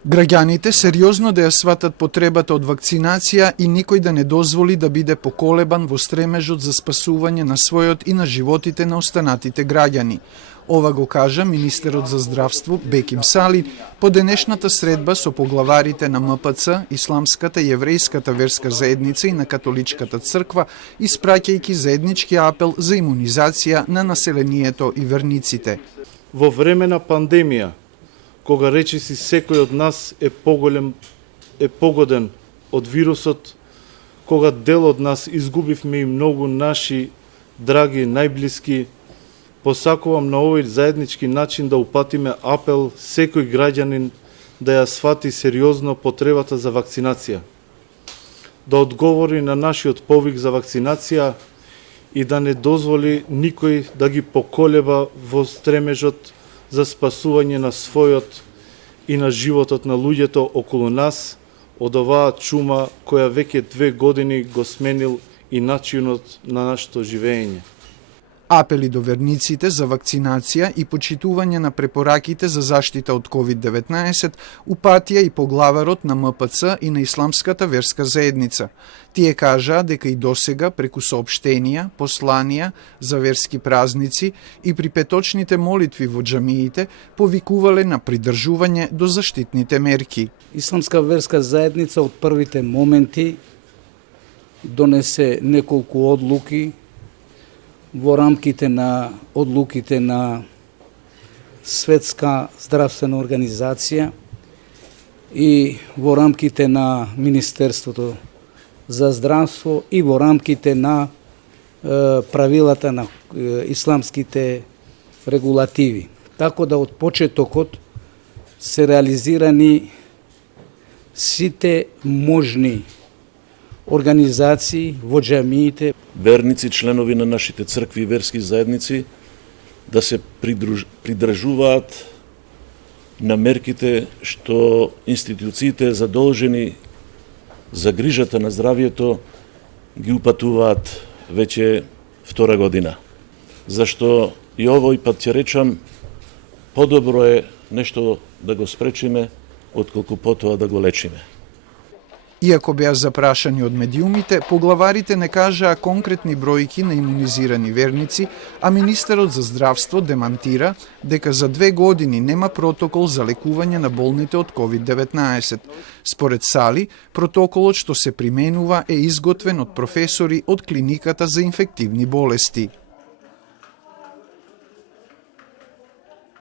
Граѓаните сериозно да ја сватат потребата од вакцинација и никој да не дозволи да биде поколебан во стремежот за спасување на својот и на животите на останатите граѓани. Ова го кажа министерот за здравство Беким Сали по денешната средба со поглаварите на МПЦ, Исламската и Еврејската верска заедница и на Католичката црква, испраќајќи заеднички апел за имунизација на населението и верниците. Во време на пандемија, кога речиси секој од нас е погоден од вирусот, кога дел од нас изгубивме и многу наши драги, најблиски, посакувам на овој заеднички начин да упатиме апел секој граѓанин да ја свати сериозно потребата за вакцинација, да одговори на нашиот повик за вакцинација и да не дозволи никој да ги поколеба во стремежот за спасување на својот и на животот на луѓето околу нас од оваа чума која веќе 2 години го сменил и начинот на нашето живење. Апели до верниците за вакцинација и почитување на препораките за заштита од COVID-19 упатија и поглаварот на МПЦ и на Исламската верска заедница. Тие кажаа дека и досега преку соопштенија, посланија за верски празници и при петочните молитви во џамиите повикувале на придржување до заштитните мерки. Исламска верска заедница од првите моменти донесе неколку одлуки во рамките на одлуките на Светска здравствена организација и во рамките на Министерството за здравство и во рамките на правилата на исламските регулативи. Така да од почетокот се реализирани сите можни организации во џамиите. Верници, членови на нашите цркви и верски заедници да се придржуваат на мерките што институциите задолжени за грижата на здравието ги упатуваат веќе 2 година. Зашто и овој пат ќе речам, подобро е нешто да го спречиме, отколку потоа да го лечиме. Иако беа запрашани од медиумите, поглаварите не кажаа конкретни бројки на имунизирани верници, а министерот за здравство демантира дека за 2 години нема протокол за лекување на болните од COVID-19. Според Сали, протоколот што се применува е изготвен од професори од клиниката за инфективни болести.